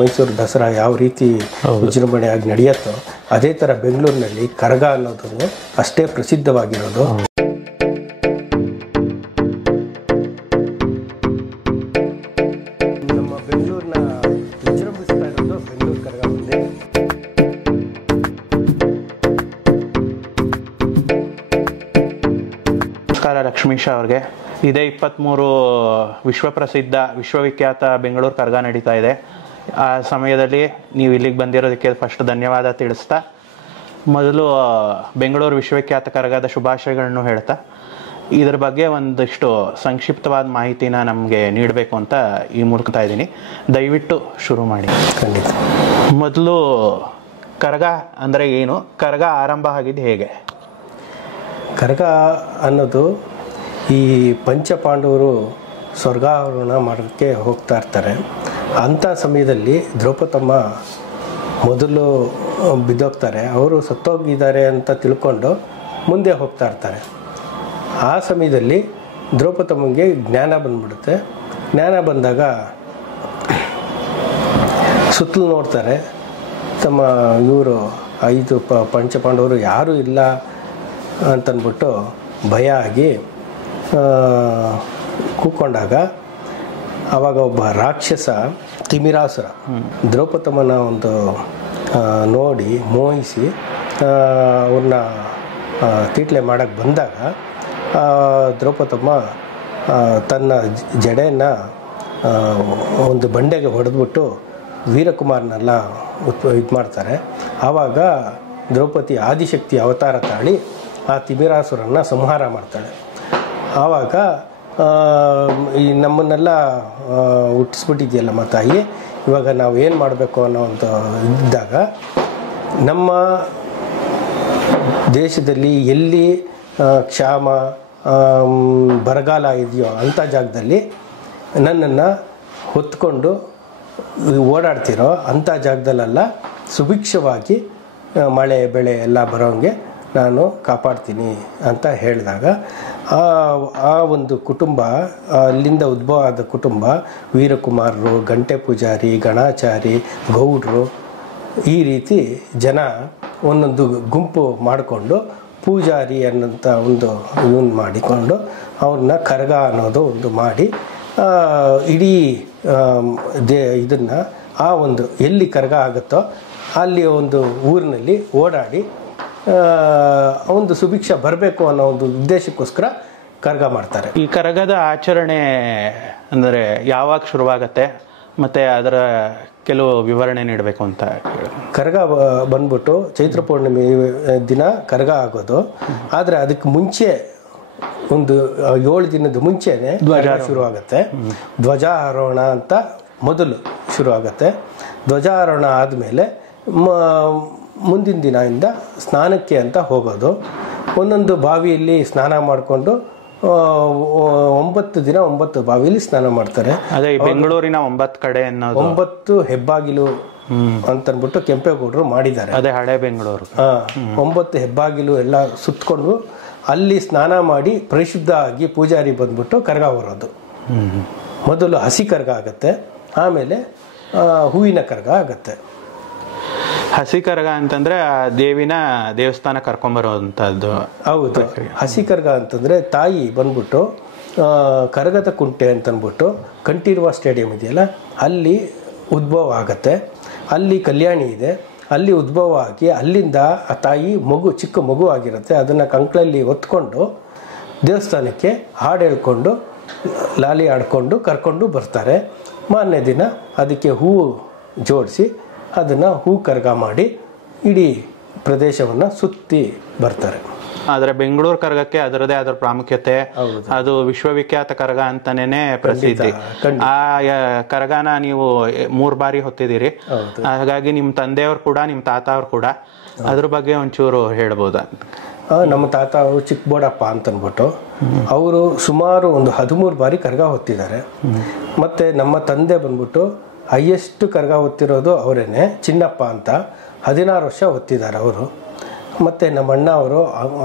ಮೈಸೂರು ದಸರಾ ಯಾವ ರೀತಿ ವಿಜೃಂಭಣೆಯಾಗಿ ನಡೆಯುತ್ತೋ ಅದೇ ಥರ ಬೆಂಗಳೂರಿನಲ್ಲಿ ಕರಗ ಅನ್ನೋದನ್ನು ಅಷ್ಟೇ ಪ್ರಸಿದ್ಧವಾಗಿರೋದು. ನಮ್ಮ ಬೆಂಗಳೂರಿನ ವಿಜೃಂಭಿಸ್ತಾ ಇರೋದು ಬೆಂಗಳೂರು ಕರಗ ಒಂದೇ. ನಮಸ್ಕಾರ ಲಕ್ಷ್ಮೀಶ ಅವ್ರಿಗೆ. ಇದೇ 23 ವಿಶ್ವಪ್ರಸಿದ್ಧ ವಿಶ್ವವಿಖ್ಯಾತ ಬೆಂಗಳೂರು ಕರಗ ನಡೀತಾ ಇದೆ. ಆ ಸಮಯದಲ್ಲಿ ನೀವು ಇಲ್ಲಿಗೆ ಬಂದಿರೋದಕ್ಕೆ ಫಸ್ಟ್ ಧನ್ಯವಾದ ತಿಳಿಸ್ತಾ, ಮೊದಲು ಬೆಂಗಳೂರು ವಿಶ್ವವಿಖ್ಯಾತ ಕರಗದ ಶುಭಾಶಯಗಳನ್ನು ಹೇಳ್ತಾ ಇದರ ಬಗ್ಗೆ ಒಂದಿಷ್ಟು ಸಂಕ್ಷಿಪ್ತವಾದ ಮಾಹಿತಿನ ನಮಗೆ ನೀಡಬೇಕು ಅಂತ ಈ ಮೂಲಕ ಇದ್ದೀನಿ. ದಯವಿಟ್ಟು ಶುರು ಮಾಡಿ. ಖಂಡಿತ. ಮೊದಲು ಕರಗ ಅಂದರೆ ಏನು, ಕರಗ ಆರಂಭ ಆಗಿದ್ದು ಹೇಗೆ? ಕರಗ ಅನ್ನೋದು ಈ ಪಂಚಪಾಂಡವರು ಸ್ವರ್ಗಾರೋಹಣ ಮಾಡೋಕ್ಕೆ ಹೋಗ್ತಾ ಇರ್ತಾರೆ. ಅಂಥ ಸಮಯದಲ್ಲಿ ದ್ರೌಪದಮ್ಮ ಮೊದಲು ಬಿದ್ದೋಗ್ತಾರೆ. ಅವರು ಸತ್ತೋಗಿದ್ದಾರೆ ಅಂತ ತಿಳ್ಕೊಂಡು ಮುಂದೆ ಹೋಗ್ತಾ ಇರ್ತಾರೆ. ಆ ಸಮಯದಲ್ಲಿ ದ್ರೌಪದಮ್ಮಂಗೆ ಜ್ಞಾನ ಬಂದ್ಬಿಡುತ್ತೆ. ಜ್ಞಾನ ಬಂದಾಗ ಸುತ್ತಲೂ ನೋಡ್ತಾರೆ. ತಮ್ಮ ಇವರು 5 ಪಂಚಪಾಂಡವರು ಯಾರೂ ಇಲ್ಲ ಅಂತಂದ್ಬಿಟ್ಟು ಭಯ ಆಗಿ ಕೂತ್ಕೊಂಡಾಗ ಆವಾಗ ಒಬ್ಬ ರಾಕ್ಷಸ ತಿಮಿರಾಸುರ ದ್ರೌಪದಮ್ಮನ ಒಂದು ನೋಡಿ ಮೋಹಿಸಿ ಅವ್ರನ್ನ ತೀಟ್ಲೆ ಮಾಡೋಕ್ಕೆ ಬಂದಾಗ ದ್ರೌಪದಮ್ಮ ತನ್ನ ಜಡೆಯನ್ನು ಒಂದು ಬಂಡೆಗೆ ಹೊಡೆದ್ಬಿಟ್ಟು ವೀರಕುಮಾರನೆಲ್ಲ ಇದು ಮಾಡ್ತಾರೆ. ಆವಾಗ ದ್ರೌಪದಿ ಆದಿಶಕ್ತಿ ಅವತಾರ ತಾಳಿ ಆ ತಿಮಿರಾಸುರನ್ನು ಸಂಹಾರ ಮಾಡ್ತಾಳೆ. ಆವಾಗ ಈ ನಮ್ಮನ್ನೆಲ್ಲ ಹುಟ್ಟಿಸ್ಬಿಟ್ಟಿದೆಯಲ್ಲಮ್ಮ ತಾಯಿ, ಇವಾಗ ನಾವು ಏನು ಮಾಡಬೇಕು ಅನ್ನೋ ಒಂದು ಇದ್ದಾಗ ನಮ್ಮ ದೇಶದಲ್ಲಿ ಎಲ್ಲಿ ಕ್ಷಾಮ ಬರಗಾಲ ಇದೆಯೋ ಅಂಥ ಜಾಗದಲ್ಲಿ ನನ್ನನ್ನು ಹೊತ್ಕೊಂಡು ಓಡಾಡ್ತಿರೋ ಅಂಥ ಜಾಗದಲ್ಲೆಲ್ಲ ಸುಭಿಕ್ಷವಾಗಿ ಮಳೆ ಬೆಳೆ ಎಲ್ಲ ಬರೋಂಗೆ ನಾನು ಕಾಪಾಡ್ತೀನಿ ಅಂತ ಹೇಳಿದಾಗ ಆ ಒಂದು ಕುಟುಂಬ, ಅಲ್ಲಿಂದ ಉದ್ಭವ ಆದ ಕುಟುಂಬ ವೀರಕುಮಾರರು, ಗಂಟೆ ಪೂಜಾರಿ, ಗಣಾಚಾರಿ, ಗೌಡ್ರು, ಈ ರೀತಿ ಜನ ಒಂದೊಂದು ಗುಂಪು ಮಾಡಿಕೊಂಡು ಪೂಜಾರಿ ಅನ್ನೋಂಥ ಒಂದು ಇವನ್ ಮಾಡಿಕೊಂಡು ಅವ್ರನ್ನ ಕರಗ ಅನ್ನೋದು ಒಂದು ಮಾಡಿ ಇಡೀ ಇದನ್ನು ಆ ಒಂದು ಎಲ್ಲಿ ಕರಗ ಆಗುತ್ತೋ ಅಲ್ಲಿ ಒಂದು ಊರಿನಲ್ಲಿ ಓಡಾಡಿ ಒಂದು ಸುಭಿಕ್ಷ ಬರಬೇಕು ಅನ್ನೋ ಒಂದು ಉದ್ದೇಶಕ್ಕೋಸ್ಕರ ಕರಗ ಮಾಡ್ತಾರೆ. ಈ ಕರಗದ ಆಚರಣೆ ಅಂದರೆ ಯಾವಾಗ ಶುರುವಾಗತ್ತೆ ಮತ್ತು ಅದರ ಕೆಲವು ವಿವರಣೆ ನೀಡಬೇಕು ಅಂತ. ಕರಗ ಬಂದ್ಬಿಟ್ಟು ಚೈತ್ರ ಪೌರ್ಣಿಮೆ ದಿನ ಕರಗ ಆಗೋದು. ಆದರೆ ಅದಕ್ಕೆ ಮುಂಚೆ ಒಂದು 7 ದಿನದ ಮುಂಚೆನೆ ಧ್ವಜ ಶುರುವಾಗುತ್ತೆ. ಧ್ವಜಾರೋಹಣ ಅಂತ ಮೊದಲು ಶುರುವಾಗುತ್ತೆ. ಧ್ವಜಾರೋಹಣ ಆದಮೇಲೆ ಮುಂದಿನ ದಿನದಿಂದ ಸ್ನಾನಕ್ಕೆ ಅಂತ ಹೋಗೋದು. ಒಂದೊಂದು ಬಾವಿಯಲ್ಲಿ ಸ್ನಾನ ಮಾಡಿಕೊಂಡು 9 ದಿನ 9 ಬಾವಿಯಲ್ಲಿ ಸ್ನಾನ ಮಾಡ್ತಾರೆ. ಅದೇ ಬೆಂಗಳೂರಿನ 9 ಕಡೆ 9 ಹೆಬ್ಬಾಗಿಲು ಅಂತಂದ್ಬಿಟ್ಟು ಕೆಂಪೇಗೌಡರು ಮಾಡಿದ್ದಾರೆ. ಅದೇ ಹಳೆ ಬೆಂಗಳೂರು. 9 ಹೆಬ್ಬಾಗಿಲು ಎಲ್ಲ ಸುತ್ತಕೊಂಡು ಅಲ್ಲಿ ಸ್ನಾನ ಮಾಡಿ ಪರಿಶುದ್ಧ ಆಗಿ ಪೂಜಾರಿ ಬಂದ್ಬಿಟ್ಟು ಕರಗ ಬರೋದು. ಮೊದಲು ಹಸಿ ಕರಗ ಆಗುತ್ತೆ, ಆಮೇಲೆ ಹೂವಿನ ಕರಗ ಆಗುತ್ತೆ. ಹಸಿ ಕರಗ ಅಂತಂದ್ರೆ ದೇವಿನ ದೇವಸ್ಥಾನ ಕರ್ಕೊಂಬರೋಂಥದ್ದು. ಹೌದು. ಹಸಿ ಕರಗ ಅಂತಂದ್ರೆ ತಾಯಿ ಬಂದ್ಬಿಟ್ಟು ಕರಗದ ಕುಂಟೆ ಅಂತಂದ್ಬಿಟ್ಟು ಕಂಠೀರವ ಸ್ಟೇಡಿಯಂ ಇದೆಯಲ್ಲ ಅಲ್ಲಿ ಉದ್ಭವ ಆಗತ್ತೆ. ಅಲ್ಲಿ ಕಲ್ಯಾಣಿ ಇದೆ, ಅಲ್ಲಿ ಉದ್ಭವ ಆಗಿ ಅಲ್ಲಿಂದ ಆ ತಾಯಿ ಮಗು, ಚಿಕ್ಕ ಮಗು ಆಗಿರುತ್ತೆ, ಅದನ್ನು ಕಂಕ್ಳಲ್ಲಿ ಹೊತ್ಕೊಂಡು ದೇವಸ್ಥಾನಕ್ಕೆ ಹಾಡು ಹೇಳ್ಕೊಂಡು ಲಾಲಿ ಆಡ್ಕೊಂಡು ಕರ್ಕೊಂಡು ಬರ್ತಾರೆ. ಮಾರನೇ ದಿನ ಅದಕ್ಕೆ ಹೂವು ಜೋಡಿಸಿ ಅದನ್ನು ಹೂ ಕರಗ ಮಾಡಿ ಇಡೀ ಪ್ರದೇಶವನ್ನು ಸುತ್ತಿ ಬರ್ತಾರೆ. ಆದರೆ ಬೆಂಗಳೂರು ಕರಗಕ್ಕೆ ಅದರದೇ ಆದ ಪ್ರಾಮುಖ್ಯತೆ, ಅದು ವಿಶ್ವವಿಖ್ಯಾತ ಕರಗ ಅಂತಾನೆ ಪ್ರಸಿದ್ಧಿ. ಆ ಕರಗನ ನೀವು 3 ಬಾರಿ ಹೊತ್ತಿದ್ದೀರಿ. ಹಾಗಾಗಿ ನಿಮ್ಮ ತಂದೆಯವರು ಕೂಡ ನಿಮ್ಮ ತಾತ ಅವ್ರು ಕೂಡ ಅದ್ರ ಬಗ್ಗೆ ಒಂಚೂರು ಹೇಳ್ಬೋದಾ? ನಮ್ಮ ತಾತ ಅವರು ಚಿಕ್ಕಬೋಡಪ್ಪ ಅಂತನ್ಬಿಟ್ಟು ಅವರು ಸುಮಾರು ಒಂದು 13 ಬಾರಿ ಕರಗ ಹೊತ್ತಿದ್ದಾರೆ. ಮತ್ತು ನಮ್ಮ ತಂದೆ ಬಂದ್ಬಿಟ್ಟು ಹೈಯೆಸ್ಟ್ ಕರಗ ಹೊತ್ತಿರೋದು ಅವರೇನೆ, ಚಿನ್ನಪ್ಪ ಅಂತ 16 ವರ್ಷ ಹೊತ್ತಿದ್ದಾರೆ ಅವರು. ಮತ್ತು ನಮ್ಮ ಅಣ್ಣ ಅವರು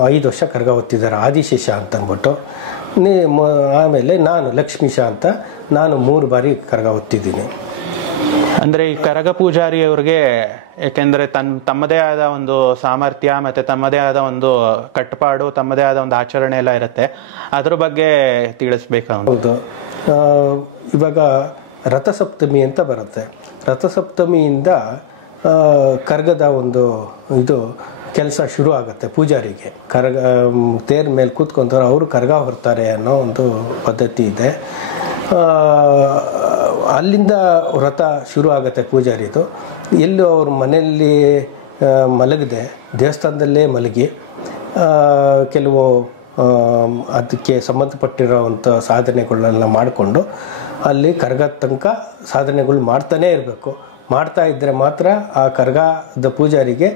5 ವರ್ಷ ಕರಗ ಹೊತ್ತಿದ್ದಾರೆ, ಆದಿಶೇಷ ಅಂತಂದ್ಬಿಟ್ಟು. ಆಮೇಲೆ ನಾನು ಲಕ್ಷ್ಮೀಶ ಅಂತ ನಾನು 3 ಬಾರಿ ಕರಗ ಹೊತ್ತಿದ್ದೀನಿ. ಅಂದರೆ ಈ ಕರಗ ಪೂಜಾರಿಯವ್ರಿಗೆ ಯಾಕೆಂದರೆ ತಮ್ಮದೇ ಆದ ಒಂದು ಸಾಮರ್ಥ್ಯ ಮತ್ತು ತಮ್ಮದೇ ಆದ ಒಂದು ಕಟ್ಟುಪಾಡು, ತಮ್ಮದೇ ಆದ ಒಂದು ಆಚರಣೆ ಎಲ್ಲ ಇರುತ್ತೆ. ಅದ್ರ ಬಗ್ಗೆ ತಿಳಿಸ್ಬೇಕಾ? ಹೌದು. ಇವಾಗ ರಥಸಪ್ತಮಿ ಅಂತ ಬರುತ್ತೆ. ರಥಸಪ್ತಮಿಯಿಂದ ಕರ್ಗದ ಒಂದು ಇದು ಕೆಲಸ ಶುರು ಆಗುತ್ತೆ. ಪೂಜಾರಿಗೆ ಕರಗ ತೇರ್ ಮೇಲೆ ಕೂತ್ಕೊಂತಾರೆ, ಅವರು ಕರಗ ಹೊರ್ತಾರೆ ಅನ್ನೋ ಒಂದು ಪದ್ಧತಿ ಇದೆ. ಅಲ್ಲಿಂದ ವ್ರತ ಶುರು ಆಗುತ್ತೆ ಪೂಜಾರಿದು. ಎಲ್ಲೂ ಅವ್ರ ಮನೆಯಲ್ಲಿ ಮಲಗದೆ ದೇವಸ್ಥಾನದಲ್ಲೇ ಮಲಗಿ ಕೆಲವು ಅದಕ್ಕೆ ಸಂಬಂಧಪಟ್ಟಿರೋವಂಥ ಸಾಧನೆಗಳನ್ನೆಲ್ಲ ಮಾಡಿಕೊಂಡು ಅಲ್ಲಿ ಕರಗ ತನಕ ಸಾಧನೆಗಳು ಮಾಡ್ತಾನೇ ಇರಬೇಕು. ಮಾಡ್ತಾ ಇದ್ದರೆ ಮಾತ್ರ ಆ ಕರಗದ ಪೂಜಾರಿಗೆ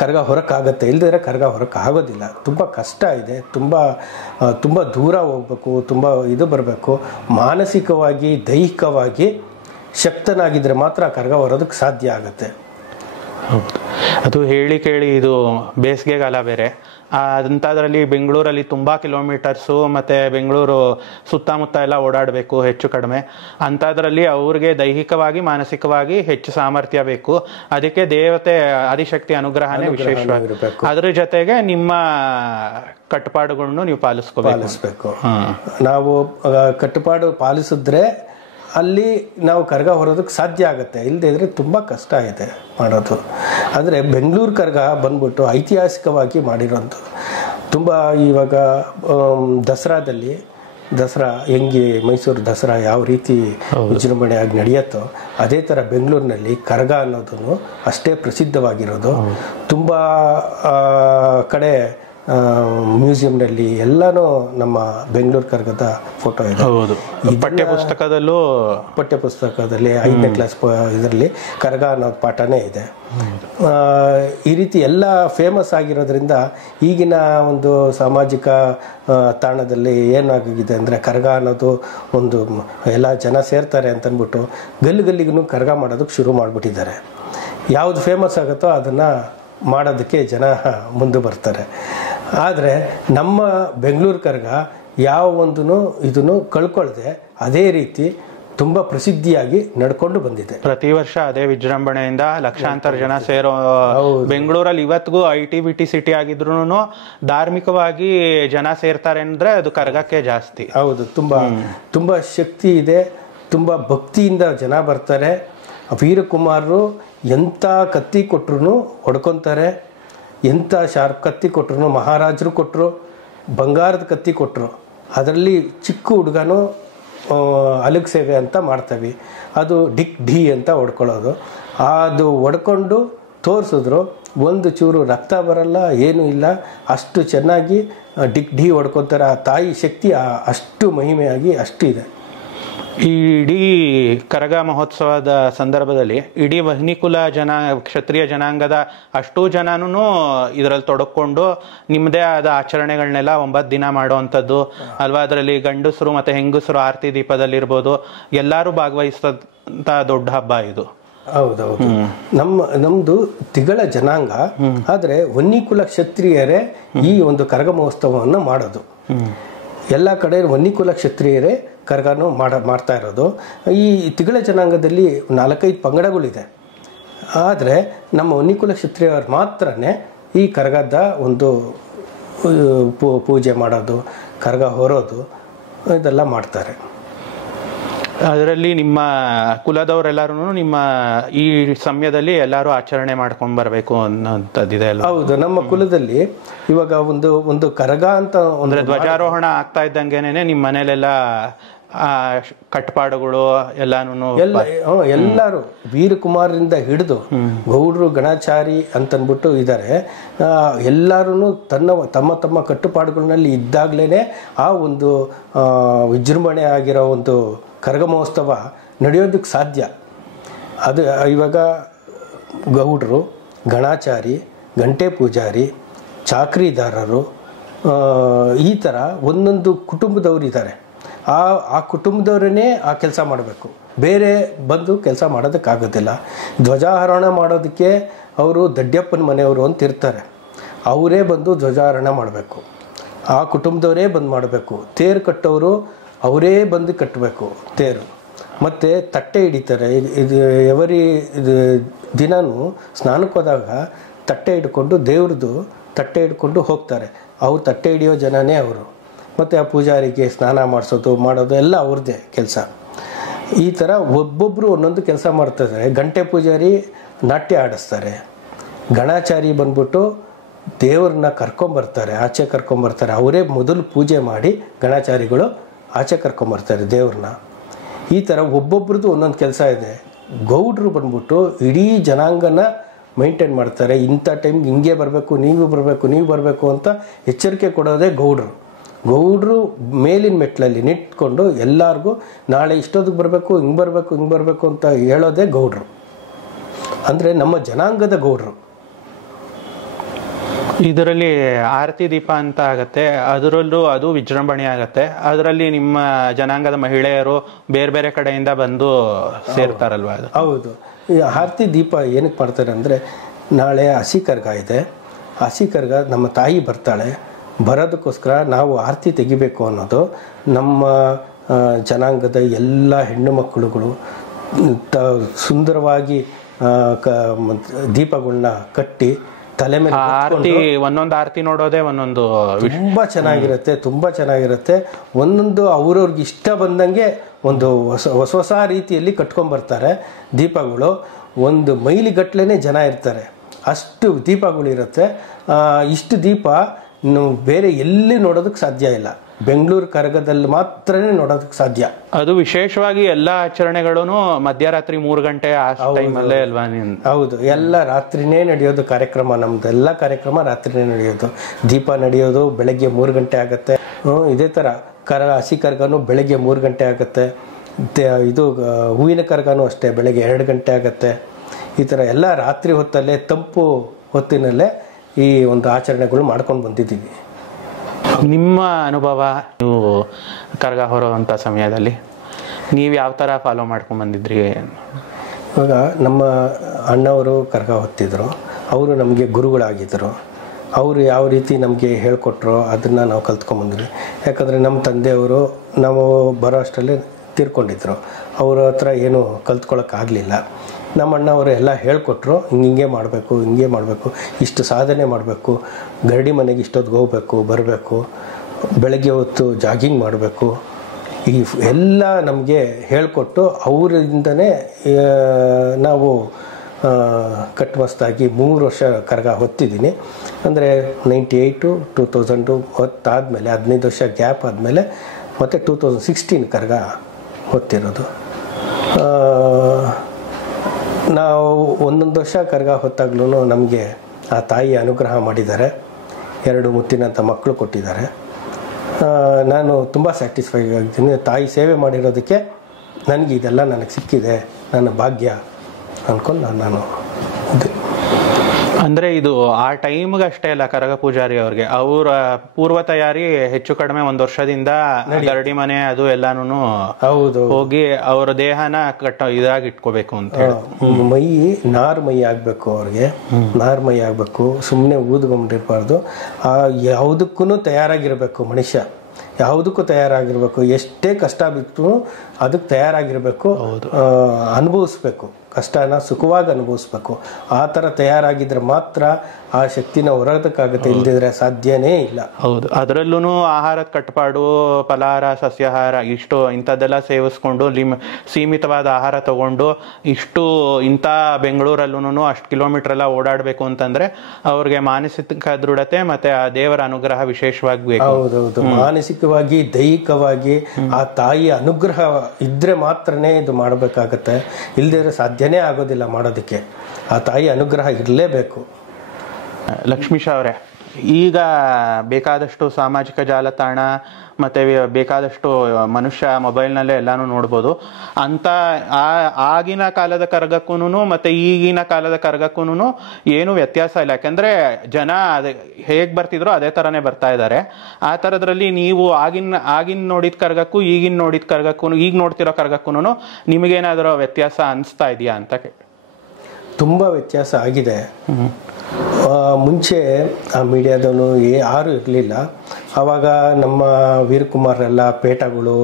ಕರಗ ಹೊರಕ್ಕಾಗತ್ತೆ. ಇಲ್ಲದಿದ್ರೆ ಕರಗ ಹೊರಕ್ಕೆ ಆಗೋದಿಲ್ಲ. ತುಂಬ ಕಷ್ಟ ಇದೆ. ತುಂಬ ದೂರ ಹೋಗ್ಬೇಕು, ತುಂಬ ಇದು ಬರಬೇಕು. ಮಾನಸಿಕವಾಗಿ ದೈಹಿಕವಾಗಿ ಶಕ್ತನಾಗಿದ್ದರೆ ಮಾತ್ರ ಕರಗ ಹೊರೋದಕ್ಕೆ ಸಾಧ್ಯ ಆಗುತ್ತೆ. ಅದು ಹೇಳಿ ಕೇಳಿ ಇದು ಬೇಸಿಗೆಗಾಲ ಬೇರೆ. ಅಂಥದ್ರಲ್ಲಿ ಬೆಂಗಳೂರಲ್ಲಿ ತುಂಬ ಕಿಲೋಮೀಟರ್ಸು ಮತ್ತು ಬೆಂಗಳೂರು ಸುತ್ತಮುತ್ತ ಎಲ್ಲ ಓಡಾಡಬೇಕು ಹೆಚ್ಚು ಕಡಿಮೆ. ಅಂಥದ್ರಲ್ಲಿ ಅವ್ರಿಗೆ ದೈಹಿಕವಾಗಿ ಮಾನಸಿಕವಾಗಿ ಹೆಚ್ಚು ಸಾಮರ್ಥ್ಯ ಬೇಕು. ಅದಕ್ಕೆ ದೇವತೆ ಆದಿಶಕ್ತಿ ಅನುಗ್ರಹನೇ ವಿಶೇಷವಾಗಿರಬೇಕು. ಅದ್ರ ಜೊತೆಗೆ ನಿಮ್ಮ ಕಟ್ಟುಪಾಡುಗಳನ್ನು ನೀವು ಪಾಲಿಸ್ಬೇಕು. ನಾವು ಕಟ್ಟುಪಾಡು ಪಾಲಿಸಿದ್ರೆ ಅಲ್ಲಿ ನಾವು ಕರಗ ಹೊರೋದಕ್ಕೆ ಸಾಧ್ಯ ಆಗುತ್ತೆ. ಇಲ್ಲದೇ ಇದ್ರೆ ತುಂಬ ಕಷ್ಟ ಇದೆ ಮಾಡೋದು. ಆದರೆ ಬೆಂಗಳೂರು ಕರಗ ಬಂದ್ಬಿಟ್ಟು ಐತಿಹಾಸಿಕವಾಗಿ ಮಾಡಿರೋಂಥದ್ದು. ತುಂಬ ಇವಾಗ ದಸರಾ ಹೆಂಗೆ ಮೈಸೂರು ದಸರಾ ಯಾವ ರೀತಿ ವಿಜೃಂಭಣೆಯಾಗಿ ನಡೆಯುತ್ತೋ ಅದೇ ಥರ ಬೆಂಗಳೂರಿನಲ್ಲಿ ಕರಗ ಅನ್ನೋದನ್ನು ಅಷ್ಟೇ ಪ್ರಸಿದ್ಧವಾಗಿರೋದು. ತುಂಬ ಕಡೆ ಮ್ಯೂಸಿಯಂನಲ್ಲಿ ಎಲ್ಲಾನು ನಮ್ಮ ಬೆಂಗಳೂರು ಕರಗದ ಫೋಟೋ ಇದೆ. ಪಠ್ಯಪುಸ್ತಕದಲ್ಲಿ 5ನೇ ಕ್ಲಾಸ್ ಇದರಲ್ಲಿ ಕರಗ ಅನ್ನೋ ಪಾಠನೇ ಇದೆ. ಈ ರೀತಿ ಎಲ್ಲ ಫೇಮಸ್ ಆಗಿರೋದ್ರಿಂದ ಈಗಿನ ಒಂದು ಸಾಮಾಜಿಕ ತಾಣದಲ್ಲಿ ಏನಾಗಿದೆ ಅಂದರೆ ಕರಗ ಅನ್ನೋದು ಒಂದು ಎಲ್ಲ ಜನ ಸೇರ್ತಾರೆ ಅಂತಂದ್ಬಿಟ್ಟು ಗಲ್ಲಿಗೂ ಕರಗ ಮಾಡೋದಕ್ಕೆ ಶುರು ಮಾಡಿಬಿಟ್ಟಿದ್ದಾರೆ. ಯಾವುದು ಫೇಮಸ್ ಆಗುತ್ತೋ ಅದನ್ನು ಮಾಡೋದಕ್ಕೆ ಜನ ಮುಂದೆ ಬರ್ತಾರೆ. ಆದರೆ ನಮ್ಮ ಬೆಂಗಳೂರು ಕರಗ ಯಾವ ಒಂದು ಇದನ್ನು ಕಳ್ಕೊಳ್ಳದೆ ಅದೇ ರೀತಿ ತುಂಬ ಪ್ರಸಿದ್ಧಿಯಾಗಿ ನಡ್ಕೊಂಡು ಬಂದಿದೆ. ಪ್ರತಿ ವರ್ಷ ಅದೇ ವಿಜೃಂಭಣೆಯಿಂದ ಲಕ್ಷಾಂತರ ಜನ ಸೇರೋ ಬೆಂಗಳೂರಲ್ಲಿ ಇವತ್ತಿಗೂ IT-BT ಸಿಟಿ ಆಗಿದ್ರು ಧಾರ್ಮಿಕವಾಗಿ ಜನ ಸೇರ್ತಾರೆ ಅಂದ್ರೆ ಅದು ಕರಗಕ್ಕೆ ಜಾಸ್ತಿ. ಹೌದು, ತುಂಬ ಶಕ್ತಿ ಇದೆ. ತುಂಬ ಭಕ್ತಿಯಿಂದ ಜನ ಬರ್ತಾರೆ. ವೀರಕುಮಾರರು ಎಂಥ ಕತ್ತಿ ಕೊಟ್ಟರು ಹೊಡ್ಕೊತಾರೆ. ಎಂಥ ಶಾರ್ಪ್ ಕತ್ತಿ ಕೊಟ್ಟರು, ಮಹಾರಾಜರು ಕೊಟ್ಟರು, ಬಂಗಾರದ ಕತ್ತಿ ಕೊಟ್ಟರು. ಅದರಲ್ಲಿ ಚಿಕ್ಕ ಹುಡುಗನೂ ಅಲಗ್ ಸೇವೆ ಅಂತ ಮಾಡ್ತೀವಿ. ಅದು ಡಿಕ್ ಢೀ ಅಂತ ಹೊಡ್ಕೊಳ್ಳೋದು. ಅದು ಹೊಡ್ಕೊಂಡು ತೋರಿಸಿದ್ರು. ಒಂದು ಚೂರು ರಕ್ತ ಬರಲ್ಲ, ಏನೂ ಇಲ್ಲ. ಅಷ್ಟು ಚೆನ್ನಾಗಿ ಡಿಕ್ ಢೀ ಹೊಡ್ಕೊತಾರೆ. ಆ ತಾಯಿ ಶಕ್ತಿ ಅಷ್ಟು ಮಹಿಮೆಯಾಗಿ ಅಷ್ಟು ಇದೆ. ಈ ಇಡೀ ಕರಗ ಮಹೋತ್ಸವದ ಸಂದರ್ಭದಲ್ಲಿ ಇಡೀ ವಹ್ನಿಕುಲ ಕ್ಷತ್ರಿಯ ಜನಾಂಗದ ಅಷ್ಟೂ ಜನನೂ ಇದರಲ್ಲಿ ತೊಡಕೊಂಡು ನಿಮ್ಮದೇ ಆದ ಆಚರಣೆಗಳನ್ನೆಲ್ಲ 9 ದಿನ ಮಾಡುವಂಥದ್ದು ಅಲ್ವಾ? ಅದರಲ್ಲಿ ಗಂಡಸರು ಮತ್ತು ಹೆಂಗಸರು ಆರತಿ ದೀಪದಲ್ಲಿರ್ಬೋದು, ಎಲ್ಲರೂ ಭಾಗವಹಿಸಿದಂಥ ದೊಡ್ಡ ಹಬ್ಬ ಇದು. ಹೌದೌದು. ನಮ್ದು ತಿಗಳ ಜನಾಂಗ. ಆದರೆ ವನ್ನಿಕುಲ ಕ್ಷತ್ರಿಯರೇ ಈ ಒಂದು ಕರಗ ಮಹೋತ್ಸವವನ್ನು ಮಾಡೋದು. ಎಲ್ಲ ಕಡೆ ವನ್ನಿಕುಲ ಕ್ಷತ್ರಿಯರೇ ಕರಗನು ಮಾಡ್ತಾ ಇರೋದು. ಈ ತಿಗಳ ಜನಾಂಗದಲ್ಲಿ 4-5 ಪಂಗಡಗಳಿದೆ. ಆದರೆ ನಮ್ಮ ವನ್ನಿಕುಲ ಕ್ಷತ್ರಿಯರು ಮಾತ್ರನೇ ಈ ಕರಗದ ಒಂದು ಪೂಜೆ ಮಾಡೋದು, ಕರಗ ಹೊರೋದು ಇದೆಲ್ಲ ಮಾಡ್ತಾರೆ. ಅದರಲ್ಲಿ ನಿಮ್ಮ ಕುಲದವರೆಲ್ಲರೂ ನಿಮ್ಮ ಈ ಸಮಯದಲ್ಲಿ ಎಲ್ಲರೂ ಆಚರಣೆ ಮಾಡ್ಕೊಂಡು ಬರಬೇಕು ಅನ್ನೋಂಥದ್ದಿದೆ ಅಲ್ಲ? ಹೌದು, ನಮ್ಮ ಕುಲದಲ್ಲಿ ಇವಾಗ ಒಂದು ಕರಗ ಅಂತ ಅಂದ್ರೆ ಧ್ವಜಾರೋಹಣ ಆಗ್ತಾ ಇದ್ದಂಗೆನೆ ನಿಮ್ಮ ಮನೇಲೆಲ್ಲ ಕಟ್ಪಾಡುಗಳು ಎಲ್ಲರೂ ವೀರಕುಮಾರರಿಂದ ಹಿಡಿದು ಗೌಡ್ರು ಗಣಾಚಾರಿ ಅಂತನ್ಬಿಟ್ಟು ಇದ್ದಾರೆ. ಎಲ್ಲರೂ ತಮ್ಮ ಕಟ್ಟುಪಾಡುಗಳಲ್ಲಿ ಇದ್ದಾಗಲೇ ಆ ಒಂದು ವಿಜೃಂಭಣೆ ಆಗಿರೋ ಒಂದು ಕರಗ ಮಹೋತ್ಸವ ನಡೆಯೋದಕ್ಕೆ ಸಾಧ್ಯ. ಅದು ಇವಾಗ ಗೌಡ್ರು, ಗಣಾಚಾರಿ, ಗಂಟೆ ಪೂಜಾರಿ, ಚಾಕ್ರಿದಾರರು, ಈ ಥರ ಒಂದೊಂದು ಕುಟುಂಬದವರು ಇದ್ದಾರೆ. ಆ ಕುಟುಂಬದವರನ್ನೇ ಆ ಕೆಲಸ ಮಾಡಬೇಕು. ಬೇರೆ ಬಂದು ಕೆಲಸ ಮಾಡೋದಕ್ಕಾಗೋದಿಲ್ಲ. ಧ್ವಜಾರೋಹಣ ಮಾಡೋದಕ್ಕೆ ಅವರು ದಡ್ಡಪ್ಪನ ಮನೆಯವರು ಅಂತ ಇರ್ತಾರೆ. ಅವರೇ ಬಂದು ಧ್ವಜಾರೋಹಣ ಮಾಡಬೇಕು. ಆ ಕುಟುಂಬದವರೇ ಬಂದು ಮಾಡಬೇಕು. ತೇರು ಕಟ್ಟೋರು ಅವರೇ ಬಂದು ಕಟ್ಟಬೇಕು ತೇರು. ಮತ್ತು ತಟ್ಟೆ ಹಿಡಿತಾರೆ. ಇದು ಎವರಿ ಇದು ದಿನವೂ ಸ್ನಾನಕ್ಕೆ ಹೋದಾಗ ತಟ್ಟೆ ಹಿಡ್ಕೊಂಡು ದೇವ್ರದ್ದು ತಟ್ಟೆ ಹಿಡ್ಕೊಂಡು ಹೋಗ್ತಾರೆ. ಅವ್ರು ತಟ್ಟೆ ಹಿಡಿಯೋ ಜನನೇ ಅವರು. ಮತ್ತು ಆ ಪೂಜಾರಿಗೆ ಸ್ನಾನ ಮಾಡಿಸೋದು ಮಾಡೋದು ಎಲ್ಲ ಅವ್ರದ್ದೇ ಕೆಲಸ. ಈ ಥರ ಒಬ್ಬೊಬ್ಬರು ಒಂದೊಂದು ಕೆಲಸ ಮಾಡ್ತಿದ್ದಾರೆ. ಗಂಟೆ ಪೂಜಾರಿ ನಾಟ್ಯ ಆಡಿಸ್ತಾರೆ. ಗಣಾಚಾರಿ ಬಂದ್ಬಿಟ್ಟು ದೇವ್ರನ್ನ ಕರ್ಕೊಂಬರ್ತಾರೆ, ಆಚೆ ಕರ್ಕೊಂಬರ್ತಾರೆ. ಅವರೇ ಮೊದಲು ಪೂಜೆ ಮಾಡಿ ಗಣಾಚಾರಿಗಳು ಆಚೆ ಕರ್ಕೊಂಬರ್ತಾರೆ ದೇವ್ರನ್ನ. ಈ ಥರ ಒಬ್ಬೊಬ್ರದ್ದು ಒಂದೊಂದು ಕೆಲಸ ಇದೆ. ಗೌಡ್ರು ಬಂದ್ಬಿಟ್ಟು ಇಡೀ ಜನಾಂಗನ ಮೈಂಟೈನ್ ಮಾಡ್ತಾರೆ. ಇಂಥ ಟೈಮ್ಗೆ ಹಿಂಗೆ ಬರಬೇಕು, ನೀವು ಬರಬೇಕು ಅಂತ ಎಚ್ಚರಿಕೆ ಕೊಡೋದೇ ಗೌಡ್ರು. ಗೌಡ್ರು ಮೇಲಿನ ಮೆಟ್ಲಲ್ಲಿ ನಿಂತ್ಕೊಂಡು ಎಲ್ಲರಿಗೂ ನಾಳೆ ಇಷ್ಟೊತ್ತಿಗೆ ಬರಬೇಕು, ಹಿಂಗೆ ಬರಬೇಕು ಅಂತ ಹೇಳೋದೇ ಗೌಡ್ರು. ಅಂದರೆ ನಮ್ಮ ಜನಾಂಗದ ಗೌಡ್ರು. ಇದರಲ್ಲಿ ಆರತಿ ದೀಪ ಅಂತ ಆಗತ್ತೆ, ಅದರಲ್ಲೂ ಅದು ವಿಜೃಂಭಣೆ ಆಗತ್ತೆ. ಅದರಲ್ಲಿ ನಿಮ್ಮ ಜನಾಂಗದ ಮಹಿಳೆಯರು ಬೇರೆ ಬೇರೆ ಕಡೆಯಿಂದ ಬಂದು ಸೇರ್ತಾರಲ್ವ? ಅದು ಹೌದು. ಈ ಆರತಿ ದೀಪ ಏನಕ್ಕೆ ಮಾಡ್ತಾರೆ ಅಂದರೆ, ನಾಳೆ ಹಸಿ ಕರ್ಗ ಇದೆ. ಹಸಿ ಕರ್ಗ ನಮ್ಮ ತಾಯಿ ಬರ್ತಾಳೆ, ಬರೋದಕ್ಕೋಸ್ಕರ ನಾವು ಆರತಿ ತೆಗಿಬೇಕು ಅನ್ನೋದು ನಮ್ಮ ಜನಾಂಗದ ಎಲ್ಲ ಹೆಣ್ಣು ಮಕ್ಕಳುಗಳು ಸುಂದರವಾಗಿ ದೀಪಗಳನ್ನ ಕಟ್ಟಿ ತಲೆ ಮೇಲೆ ಆರತಿ, ಒಂದೊಂದು ಆರತಿ ನೋಡೋದೇ ಒಂದೊಂದು ತುಂಬಾ ಚೆನ್ನಾಗಿರುತ್ತೆ. ಒಂದೊಂದು ಅವ್ರವ್ರಿಗೆ ಇಷ್ಟ ಬಂದಂಗೆ ಒಂದು ಹೊಸ ರೀತಿಯಲ್ಲಿ ಕಟ್ಕೊಂಡ್ಬರ್ತಾರೆ ದೀಪಗಳು. ಒಂದು ಮೈಲಿಗಟ್ಲೆ ಜನ ಇರ್ತಾರೆ, ಅಷ್ಟು ದೀಪಗಳಿರುತ್ತೆ. ಇಷ್ಟು ದೀಪ ಬೇರೆ ಎಲ್ಲಿ ನೋಡೋದಕ್ಕೆ ಸಾಧ್ಯ ಇಲ್ಲ, ಬೆಂಗಳೂರು ಕರಗದಲ್ಲಿ ಮಾತ್ರನೇ ನೋಡೋದಕ್ಕೆ ಸಾಧ್ಯ. ಅದು ವಿಶೇಷವಾಗಿ ಎಲ್ಲ ಆಚರಣೆಗಳು ಮಧ್ಯರಾತ್ರಿ 3 ಗಂಟೆ ಆ ಟೈಮಲ್ಲೇ ಅಲ್ವಾ? ಹೌದು, ಎಲ್ಲ ರಾತ್ರಿನೇ ನಡೆಯೋದು ಕಾರ್ಯಕ್ರಮ. ನಮ್ದೆಲ್ಲ ಕಾರ್ಯಕ್ರಮ ರಾತ್ರಿನೇ ನಡೆಯೋದು. ದೀಪ ನಡೆಯೋದು ಬೆಳಗ್ಗೆ 3 ಗಂಟೆ ಆಗುತ್ತೆ. ಇದೇ ಥರ ಹಸಿ ಕರ್ಗನೂ ಬೆಳಗ್ಗೆ 3 ಗಂಟೆ ಆಗುತ್ತೆ. ಇದು ಹೂವಿನ ಕರ್ಗನೂ ಅಷ್ಟೇ, ಬೆಳಗ್ಗೆ 2 ಗಂಟೆ ಆಗುತ್ತೆ. ಈ ಥರ ಎಲ್ಲ ರಾತ್ರಿ ಹೊತ್ತಲ್ಲೇ, ತಂಪು ಹೊತ್ತಿನಲ್ಲೇ ಈ ಒಂದು ಆಚರಣೆಗಳು ಮಾಡ್ಕೊಂಡು ಬಂದಿದ್ದೀವಿ. ನಿಮ್ಮ ಅನುಭವ, ನೀವು ಕರ್ಗ ಹೊರುವಂಥ ಸಮಯದಲ್ಲಿ ನೀವು ಯಾವ ಥರ ಫಾಲೋ ಮಾಡ್ಕೊಂಡು ಬಂದಿದ್ರಿ? ಇವಾಗ ನಮ್ಮ ಅಣ್ಣವರು ಕರ್ಗ ಹೊತ್ತಿದ್ರು, ಅವರು ನಮಗೆ ಗುರುಗಳಾಗಿದ್ದರು. ಅವರು ಯಾವ ರೀತಿ ನಮಗೆ ಹೇಳ್ಕೊಟ್ರೋ ಅದನ್ನು ನಾವು ಕಲ್ತ್ಕೊಂಡ್ಬಂದ್ವಿ. ಯಾಕಂದರೆ ನಮ್ಮ ತಂದೆಯವರು ನಾವು ಬರೋ ಅಷ್ಟರಲ್ಲಿ ತೀರ್ಕೊಂಡಿದ್ರು. ಅವ್ರ ಹತ್ರ ಏನು ಕಲ್ತ್ಕೊಳ್ಳೋಕ್ಕಾಗಲಿಲ್ಲ. ನಮ್ಮ ಅಣ್ಣವರು ಎಲ್ಲ ಹೇಳ್ಕೊಟ್ರು, ಹಿಂಗೆ ಮಾಡಬೇಕು, ಇಷ್ಟು ಸಾಧನೆ ಮಾಡಬೇಕು, ಗರಡಿ ಮನೆಗೆ ಇಷ್ಟೊತ್ತಿಗೆ ಹೋಗ್ಬೇಕು, ಬರಬೇಕು, ಬೆಳಗ್ಗೆ ಹೊತ್ತು ಜಾಗಿಂಗ್ ಮಾಡಬೇಕು, ಈ ಎಲ್ಲ ನಮಗೆ ಹೇಳಿಕೊಟ್ಟು ಅವರಿಂದನೇ ನಾವು ಕಟ್ಮಸ್ತಾಗಿ 3 ವರ್ಷ ಕರ್ಗ ಹೊತ್ತಿದ್ದೀನಿ. ಅಂದರೆ 98 2000 ಹೊತ್ತಾದಮೇಲೆ 15 ವರ್ಷ ಗ್ಯಾಪ್ ಆದಮೇಲೆ ಮತ್ತು 2016 ಕರ್ಗ ಹೊತ್ತಿರೋದು. ನಾವು ಒಂದೊಂದು ವರ್ಷ ಕರ್ಗ ಹೊತ್ತಾಗ್ಲೂ ನಮಗೆ ಆ ತಾಯಿ ಅನುಗ್ರಹ ಮಾಡಿದ್ದಾರೆ. 2 ಮುತ್ತಿನಂಥ ಮಕ್ಕಳು ಕೊಟ್ಟಿದ್ದಾರೆ. ನಾನು ತುಂಬ ಸ್ಯಾಟಿಸ್ಫೈ ಆಗಿದ್ದೀನಿ. ತಾಯಿ ಸೇವೆ ಮಾಡಿರೋದಕ್ಕೆ ನನಗೆ ಇದೆಲ್ಲ ನನಗೆ ಸಿಕ್ಕಿದೆ, ನನ್ನ ಭಾಗ್ಯ ಅಂದ್ಕೊಂಡು ನಾನು ಅಂದರೆ ಇದು ಆ ಟೈಮ್ಗೆ ಅಷ್ಟೇ ಅಲ್ಲ, ಕರಗ ಪೂಜಾರಿ ಅವ್ರಿಗೆ ಅವರ ಪೂರ್ವ ತಯಾರಿ ಹೆಚ್ಚು ಕಡಿಮೆ 1 ವರ್ಷದಿಂದ ಗರಡಿ ಮನೆ ಅದು ಎಲ್ಲಾನು ಹೌದು ಹೋಗಿ ಅವರ ದೇಹನ ಇದಾಗಿ ಇಟ್ಕೋಬೇಕು ಅಂತ ಹೇಳಿ. ಮೈ ನಾರ್ ಮೈ ಆಗ್ಬೇಕು, ಅವ್ರಿಗೆ ನಾರ್ ಮೈ ಆಗ್ಬೇಕು, ಸುಮ್ಮನೆ ಊದ್ಕೊಂಡಿರ್ಬಾರ್ದು. ಯಾವುದಕ್ಕೂ ತಯಾರಾಗಿರ್ಬೇಕು ಮನುಷ್ಯ, ಯಾವುದಕ್ಕೂ ತಯಾರಾಗಿರ್ಬೇಕು. ಎಷ್ಟೇ ಕಷ್ಟ ಬಿಟ್ಟು ಅದಕ್ಕೆ ತಯಾರಾಗಿರ್ಬೇಕು, ಅನುಭವಿಸ್ಬೇಕು, ಕಷ್ಟನ ಸುಖವಾಗಿ ಅನುಭವಿಸ್ಬೇಕು. ಆ ಥರ ತಯಾರಾಗಿದ್ರೆ ಮಾತ್ರ ಆ ಶಕ್ತಿನ ಹೊರದಕ್ಕಾಗುತ್ತೆ, ಇಲ್ದಿದ್ರೆ ಸಾಧ್ಯನೇ ಇಲ್ಲ. ಹೌದು, ಅದರಲ್ಲೂ ಆಹಾರದ ಕಟ್ಪಾಡು, ಫಲಾಹಾರ, ಸಸ್ಯಾಹಾರ ಇಷ್ಟು ಇಂಥದ್ದೆಲ್ಲ ಸೇವಿಸ್ಕೊಂಡು ಸೀಮಿತವಾದ ಆಹಾರ ತಗೊಂಡು ಇಷ್ಟು ಇಂಥ ಬೆಂಗಳೂರಲ್ಲೂ ಅಷ್ಟು ಕಿಲೋಮೀಟರ್ ಎಲ್ಲ ಓಡಾಡಬೇಕು ಅಂತಂದ್ರೆ ಅವ್ರಿಗೆ ಮಾನಸಿಕ ದೃಢತೆ ಮತ್ತೆ ಆ ದೇವರ ಅನುಗ್ರಹ ವಿಶೇಷವಾಗಿ ಬೇಕು. ಹೌದೌದು, ಮಾನಸಿಕವಾಗಿ ದೈಹಿಕವಾಗಿ ಆ ತಾಯಿಯ ಅನುಗ್ರಹ ಇದ್ರೆ ಮಾತ್ರನೇ ಇದು ಮಾಡಬೇಕಾಗತ್ತೆ, ಇಲ್ದಿದ್ರೆ ಸಾಧ್ಯನೇ ಆಗೋದಿಲ್ಲ ಮಾಡೋದಕ್ಕೆ. ಆ ತಾಯಿ ಅನುಗ್ರಹ ಇರಲೇಬೇಕು. ಲಕ್ಷ್ಮೀಶ ಅವರೇ, ಈಗ ಬೇಕಾದಷ್ಟು ಸಾಮಾಜಿಕ ಜಾಲತಾಣ ಮತ್ತು ಬೇಕಾದಷ್ಟು ಮನುಷ್ಯ ಮೊಬೈಲ್ನಲ್ಲೇ ಎಲ್ಲಾನು ನೋಡ್ಬೋದು. ಅಂತ ಆಗಿನ ಕಾಲದ ಕರ್ಗಕ್ಕೂ ಮತ್ತು ಈಗಿನ ಕಾಲದ ಕರ್ಗಕ್ಕೂ ಏನೂ ವ್ಯತ್ಯಾಸ ಇಲ್ಲ. ಯಾಕೆಂದರೆ ಜನ ಅದೇ ಹೇಗೆ ಬರ್ತಿದ್ರೋ ಅದೇ ಥರನೇ ಬರ್ತಾ ಇದ್ದಾರೆ. ಆ ಥರದ್ರಲ್ಲಿ ನೀವು ಆಗಿನ ನೋಡಿದ ಕರ್ಗಕ್ಕೂ ಈಗಿನ ನೋಡಿದ ಕರ್ಗಕ್ಕೂ ಈಗ ನೋಡ್ತಿರೋ ಕರ್ಗಕ್ಕೂ ನಿಮಗೇನಾದರೂ ವ್ಯತ್ಯಾಸ ಅನಿಸ್ತಾ ಇದೆಯಾ ಅಂತ? ತುಂಬ ವ್ಯತ್ಯಾಸ ಆಗಿದೆ. ಮುಂಚೆ ಆ ಮೀಡಿಯಾದವನು ಯಾರೂ ಇರಲಿಲ್ಲ. ಆವಾಗ ನಮ್ಮ ವೀರಕುಮಾರರೆಲ್ಲ ಪೇಟಗಳು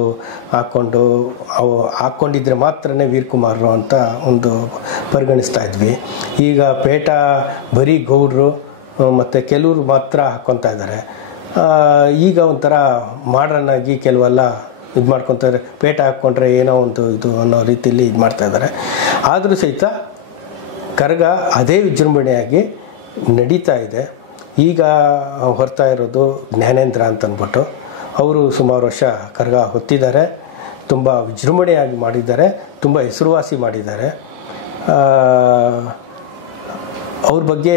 ಹಾಕ್ಕೊಂಡು ಅವು ಹಾಕ್ಕೊಂಡಿದ್ರೆ ಮಾತ್ರನೇ ವೀರಕುಮಾರರು ಅಂತ ಒಂದು ಪರಿಗಣಿಸ್ತಾ ಇದ್ವಿ. ಈಗ ಪೇಟ ಬರೀ ಗೌಡ್ರು ಮತ್ತು ಕೆಲವರು ಮಾತ್ರ ಹಾಕ್ಕೊತಾ ಇದ್ದಾರೆ. ಈಗ ಒಂಥರ ಮಾಡರ್ನ್ ಆಗಿ ಕೆಲವೆಲ್ಲ ಇದು ಮಾಡ್ಕೊತಾರೆ, ಪೇಟ ಹಾಕ್ಕೊಂಡ್ರೆ ಏನೋ ಒಂದು ಇದು ಅನ್ನೋ ರೀತಿಯಲ್ಲಿ ಇದು ಮಾಡ್ತಾಯಿದ್ದಾರೆ. ಆದರೂ ಸಹಿತ ಕರಗ ಅದೇ ವಿಜೃಂಭಣೆಯಾಗಿ ನಡೀತಾ ಇದೆ. ಈಗ ಹೊರ್ತಾ ಇರೋದು ಜ್ಞಾನೇಂದ್ರ ಅಂತ ಅಂದ್ಬಿಟ್ಟು ಅವರು ಸುಮಾರು ವರ್ಷ ಕರಗ ಹೊತ್ತಿದ್ದಾರೆ, ತುಂಬ ವಿಜೃಂಭಣೆಯಾಗಿ ಮಾಡಿದ್ದಾರೆ, ತುಂಬ ಹೆಸರುವಾಸಿ ಮಾಡಿದ್ದಾರೆ. ಅವ್ರ ಬಗ್ಗೆ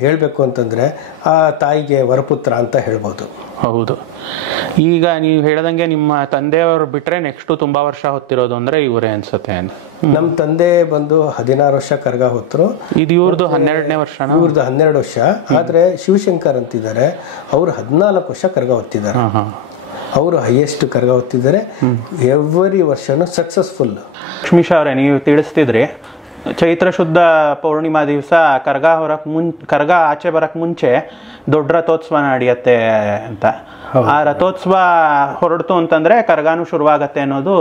ಹೇಳಬೇಕು ಅಂತಂದರೆ ಆ ತಾಯಿಗೆ ವರಪುತ್ರ ಅಂತ ಹೇಳ್ಬೋದು. ಹೌದು. ಈಗ ನೀವು ಹೇಳ್ದಂಗೆ ನಿಮ್ಮ ತಂದೆಯವರು ಬಿಟ್ಟರೆ ನೆಕ್ಸ್ಟು ತುಂಬ ವರ್ಷ ಹೊತ್ತಿರೋದು ಅಂದರೆ ಇವರೇ ಅನ್ಸುತ್ತೆ. ನಮ್ಮ ತಂದೆ ಬಂದು 16 ವರ್ಷ ಕರಗ ಹೊತ್ತರು. ಇದು ಇವ್ರದ್ದು 12ನೇ ವರ್ಷ. ಇವ್ರದ್ದು 12 ವರ್ಷ. ಆದರೆ ಶಿವಶಂಕರ್ ಅಂತಿದ್ದಾರೆ, ಅವರು 14 ವರ್ಷ ಕರಗ ಹೊತ್ತಿದ್ದಾರೆ. ಅವರು ಹೈಯೆಸ್ಟ್ ಕರಗ ಹೊತ್ತಿದ್ದಾರೆ. ಎವ್ರಿ ವರ್ಷನೂ ಸಕ್ಸಸ್ಫುಲ್. ಲಕ್ಷ್ಮೀಶ ಅವರೇ, ನೀವು ತಿಳಿಸ್ತಿದ್ರಿ ಚೈತ್ರ ಶುದ್ಧ ಪೌರ್ಣಿಮಾ ದಿವಸ ಕರಗ ಆಚೆ ಬರಕ್ಕೆ ಮುಂಚೆ ದೊಡ್ಡ ರಥೋತ್ಸವ ನಡೆಯುತ್ತೆ ಅಂತ. ಆ ರಥೋತ್ಸವ ಹೊರಡ್ತು ಅಂತಂದ್ರೆ ಕರಗಾನು ಶುರುವಾಗತ್ತೆ ಅನ್ನೋದು.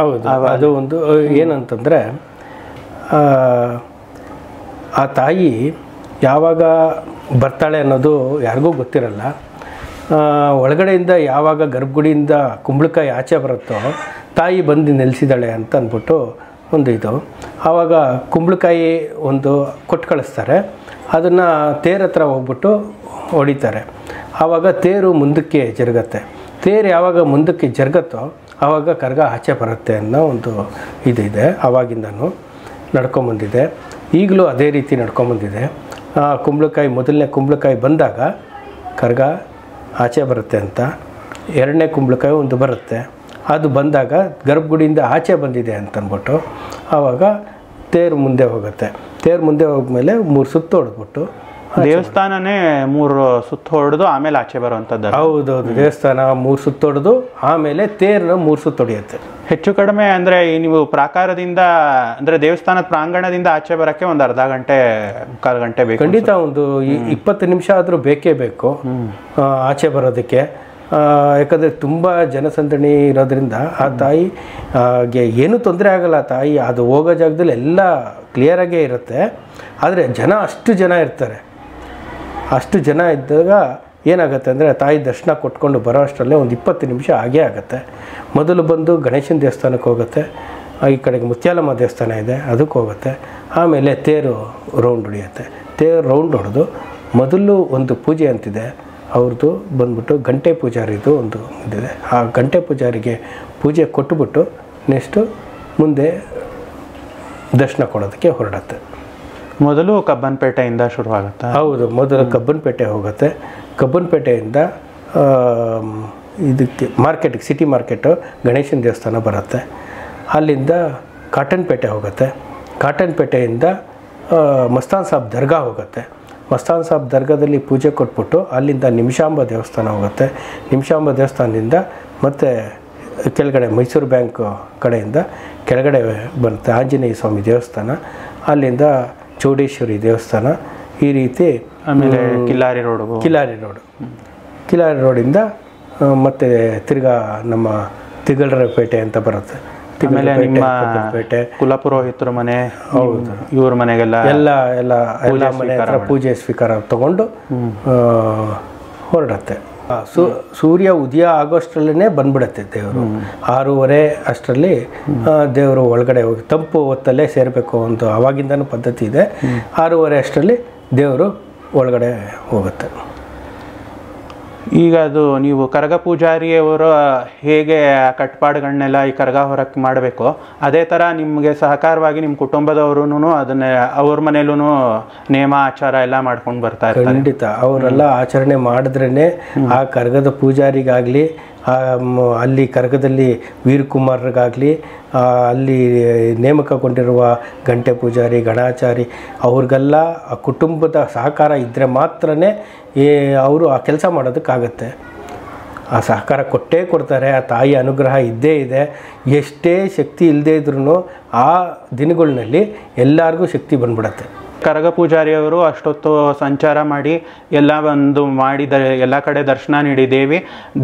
ಹೌದು, ಅದು ಒಂದು ಏನಂತಂದರೆ ಆ ತಾಯಿ ಯಾವಾಗ ಬರ್ತಾಳೆ ಅನ್ನೋದು ಯಾರಿಗೂ ಗೊತ್ತಿರಲ್ಲ. ಒಳಗಡೆಯಿಂದ ಯಾವಾಗ ಗರ್ಭಗುಡಿಯಿಂದ ಕುಂಬಳಕಾಯಿ ಆಚೆ ಬರುತ್ತೋ ತಾಯಿ ಬಂದು ನೆಲೆಸಿದಾಳೆ ಅಂತ ಅಂದ್ಬಿಟ್ಟು ಒಂದು ಇದು. ಆವಾಗ ಕುಂಬಳಕಾಯಿ ಒಂದು ಕೊಟ್ಟು ಕಳಿಸ್ತಾರೆ, ಅದನ್ನು ತೇರ ಹತ್ರ ಹೋಗ್ಬಿಟ್ಟು ಹೊಡಿತಾರೆ. ಆವಾಗ ತೇರು ಮುಂದಕ್ಕೆ ಜರುಗತ್ತೆ. ತೇರು ಯಾವಾಗ ಮುಂದಕ್ಕೆ ಜರುಗತ್ತೋ ಆವಾಗ ಕರಗ ಆಚೆ ಬರುತ್ತೆ ಅನ್ನೋ ಒಂದು ಇದಿದೆ. ಆವಾಗಿಂದನೂ ನಡ್ಕೊಂಬಂದಿದೆ, ಈಗಲೂ ಅದೇ ರೀತಿ ನಡ್ಕೊಂಬಂದಿದೆ. ಕುಂಬಳಕಾಯಿ ಮೊದಲನೇ ಕುಂಬಳಕಾಯಿ ಬಂದಾಗ ಕರಗ ಆಚೆ ಬರುತ್ತೆ ಅಂತ, ಎರಡನೇ ಕುಂಬಳಕಾಯಿ ಒಂದು ಬರುತ್ತೆ, ಅದು ಬಂದಾಗ ಗರ್ಭಗುಡಿಯಿಂದ ಆಚೆ ಬಂದಿದೆ ಅಂತಂದ್ಬಿಟ್ಟು ಆವಾಗ ತೇರು ಮುಂದೆ ಹೋಗುತ್ತೆ. ತೇರು ಮುಂದೆ ಹೋದ್ಮೇಲೆ 3 ಸುತ್ತು ಹೊಡೆದ್ಬಿಟ್ಟು ದೇವಸ್ಥಾನನೇ 3 ಸುತ್ತು ಹೊಡೆದು ಆಮೇಲೆ ಆಚೆ ಬರುವಂಥದ್ದು. ಹೌದೌದು, ದೇವಸ್ಥಾನ 3 ಸುತ್ತು ಹೊಡೆದು ಆಮೇಲೆ ತೇರನ್ನ 3 ಸುತ್ತು ಹೊಡೆಯುತ್ತೆ. ಹೆಚ್ಚು ಕಡಿಮೆ ಅಂದರೆ ನೀವು ಪ್ರಾಕಾರದಿಂದ ಅಂದರೆ ದೇವಸ್ಥಾನದ ಪ್ರಾಂಗಣದಿಂದ ಆಚೆ ಬರೋಕ್ಕೆ ಒಂದು ಅರ್ಧ ಗಂಟೆ 1/4 ಗಂಟೆ ಬೇಕು. ಖಂಡಿತ ಒಂದು 20 ನಿಮಿಷ ಆದರೂ ಬೇಕೇ ಬೇಕು ಆಚೆ ಬರೋದಕ್ಕೆ. ಯಾಕಂದರೆ ತುಂಬ ಜನಸಂದಣಿ ಇರೋದ್ರಿಂದ ಆ ತಾಯಿಗೆ ಏನೂ ತೊಂದರೆ ಆಗಲ್ಲ. ತಾಯಿ ಅದು ಹೋಗೋ ಜಾಗದಲ್ಲಿ ಎಲ್ಲ ಕ್ಲಿಯರಾಗೇ ಇರುತ್ತೆ. ಆದರೆ ಅಷ್ಟು ಜನ ಇರ್ತಾರೆ. ಅಷ್ಟು ಜನ ಇದ್ದಾಗ ಏನಾಗುತ್ತೆ ಅಂದರೆ ತಾಯಿ ದರ್ಶನ ಕೊಟ್ಕೊಂಡು ಬರೋ ಅಷ್ಟರಲ್ಲೇ ಒಂದು 20 ನಿಮಿಷ ಆಗೇ ಆಗುತ್ತೆ. ಮೊದಲು ಬಂದು ಗಣೇಶನ ದೇವಸ್ಥಾನಕ್ಕೆ ಹೋಗುತ್ತೆ, ಈ ಕಡೆಗೆ ಮುತ್ಯಾಲಮ್ಮ ದೇವಸ್ಥಾನ ಇದೆ ಅದಕ್ಕೆ ಹೋಗುತ್ತೆ. ಆಮೇಲೆ ತೇರು ರೌಂಡ್ ಹೊಡೆಯುತ್ತೆ. ತೇರು ರೌಂಡ್ ಹೊಡೆದು ಮೊದಲು ಒಂದು ಪೂಜೆ ಅಂತಿದೆ ಅವ್ರದ್ದು ಬಂದ್ಬಿಟ್ಟು ಗಂಟೆ ಪೂಜಾರಿದು ಒಂದು ಇದಿದೆ. ಆ ಗಂಟೆ ಪೂಜಾರಿಗೆ ಪೂಜೆ ಕೊಟ್ಟುಬಿಟ್ಟು ನೆಕ್ಸ್ಟು ಮುಂದೆ ದರ್ಶನ ಕೊಡೋದಕ್ಕೆ ಹೊರಡುತ್ತೆ. ಮೊದಲು ಕಬ್ಬನ್ಪೇಟೆಯಿಂದ ಶುರುವಾಗುತ್ತೆ. ಹೌದು, ಮೊದಲು ಕಬ್ಬನ್ಪೇಟೆ ಹೋಗುತ್ತೆ. ಕಬ್ಬನ್ಪೇಟೆಯಿಂದ ಇದಕ್ಕೆ ಮಾರ್ಕೆಟಿಗೆ, ಸಿಟಿ ಮಾರ್ಕೆಟು ಗಣೇಶನ ದೇವಸ್ಥಾನ ಬರುತ್ತೆ. ಅಲ್ಲಿಂದ ಕಾಟನ್ಪೇಟೆ ಹೋಗುತ್ತೆ. ಕಾಟನ್ಪೇಟೆಯಿಂದ ಮಸ್ತಾನ್ ಸಾಬ್ ದರ್ಗಾ ಹೋಗುತ್ತೆ. ಮಸ್ತಾನ್ ಸಾಬ್ ದರ್ಗಾದಲ್ಲಿ ಪೂಜೆ ಕೊಟ್ಬಿಟ್ಟು ಅಲ್ಲಿಂದ ನಿಮಿಷಾಂಬ ದೇವಸ್ಥಾನ ಹೋಗುತ್ತೆ. ನಿಮಿಷಾಂಬ ದೇವಸ್ಥಾನದಿಂದ ಮತ್ತು ಕೆಳಗಡೆ ಮೈಸೂರು ಬ್ಯಾಂಕ್ ಕಡೆಯಿಂದ ಕೆಳಗಡೆ ಬರುತ್ತೆ ಆಂಜನೇಯ ಸ್ವಾಮಿ ದೇವಸ್ಥಾನ, ಅಲ್ಲಿಂದ ಚೌಡೇಶ್ವರಿ ದೇವಸ್ಥಾನ, ಈ ರೀತಿ. ಆಮೇಲೆ ಕಿಲಾರಿ ರೋಡಿಂದ ಮತ್ತೆ ತಿರ್ಗಾ ನಮ್ಮ ತಿಗಳರಪೇಟೆ ಅಂತ ಬರುತ್ತೆ. ಆಮೇಲೆ ನಿಮ್ಮ ಕುಲಪುರೋಹಿತರ ಮನೆ, ಹೌದು, ಇವ್ರ ಮನೆಗೆಲ್ಲ ಎಲ್ಲ ಮನೆ ಹತ್ರ ಪೂಜೆ ಸ್ವೀಕಾರ ತಗೊಂಡು ಹೊರಡತ್ತೆ. ಸೂರ್ಯ ಉದಯ ಆಗೋಷ್ಟರಲ್ಲೇ ಬಂದ್ಬಿಡತ್ತೆ ದೇವರು. 6:30 ಅಷ್ಟರಲ್ಲಿ ದೇವರು ಒಳಗಡೆ ಹೋಗಿ ತಂಪು ಹೊತ್ತಲ್ಲೇ ಸೇರಬೇಕು ಅಂತ ಆವಾಗಿಂದನೂ ಪದ್ಧತಿ ಇದೆ. 6:30 ಅಷ್ಟರಲ್ಲಿ ದೇವರು ಒಳಗಡೆ ಹೋಗುತ್ತೆ. ಈಗ ಅದು ನೀವು ಕರಗ ಪೂಜಾರಿಯವರು ಹೇಗೆ ಕಟ್ಪಾಡುಗಳನ್ನೆಲ್ಲ ಈ ಕರಗ ಹೊರಕ್ಕೆ ಮಾಡಬೇಕು, ಅದೇ ಥರ ನಿಮಗೆ ಸಹಕಾರವಾಗಿ ನಿಮ್ಮ ಕುಟುಂಬದವರು ಅದನ್ನೇ ಅವ್ರ ಮನೇಲೂ ನೇಮ ಆಚಾರ ಎಲ್ಲ ಮಾಡ್ಕೊಂಡು ಬರ್ತಾ ಇರ್ತಾರೆ. ಖಂಡಿತ ಅವರೆಲ್ಲ ಆಚರಣೆ ಮಾಡಿದ್ರೇ ಆ ಕರಗದ ಪೂಜಾರಿಗಾಗಲಿ, ಅಲ್ಲಿ ಕರಗದಲ್ಲಿ ವೀರಕುಮಾರರಿಗಾಗಲಿ, ಅಲ್ಲಿ ನೇಮಕಗೊಂಡಿರುವ ಗಂಟೆ ಪೂಜಾರಿ, ಗಣಾಚಾರಿ ಅವ್ರಿಗೆಲ್ಲ ಆ ಕುಟುಂಬದ ಸಹಕಾರ ಇದ್ದರೆ ಮಾತ್ರನೇ ಅವರು ಆ ಕೆಲಸ ಮಾಡೋದಕ್ಕಾಗತ್ತೆ. ಆ ಸಹಕಾರ ಕೊಟ್ಟೇ ಕೊಡ್ತಾರೆ. ಆ ತಾಯಿ ಅನುಗ್ರಹ ಇದ್ದೇ ಇದೆ. ಎಷ್ಟೇ ಶಕ್ತಿ ಇಲ್ಲದೇ ಇದ್ರೂ ಆ ದಿನಗಳಲ್ಲಿ ಎಲ್ಲರಿಗೂ ಶಕ್ತಿ ಬಂದ್ಬಿಡತ್ತೆ. ಕರಗ ಪೂಜಾರಿಯವರು ಅಷ್ಟೊತ್ತು ಸಂಚಾರ ಮಾಡಿ ಎಲ್ಲ ಎಲ್ಲ ಕಡೆ ದರ್ಶನ ನೀಡಿ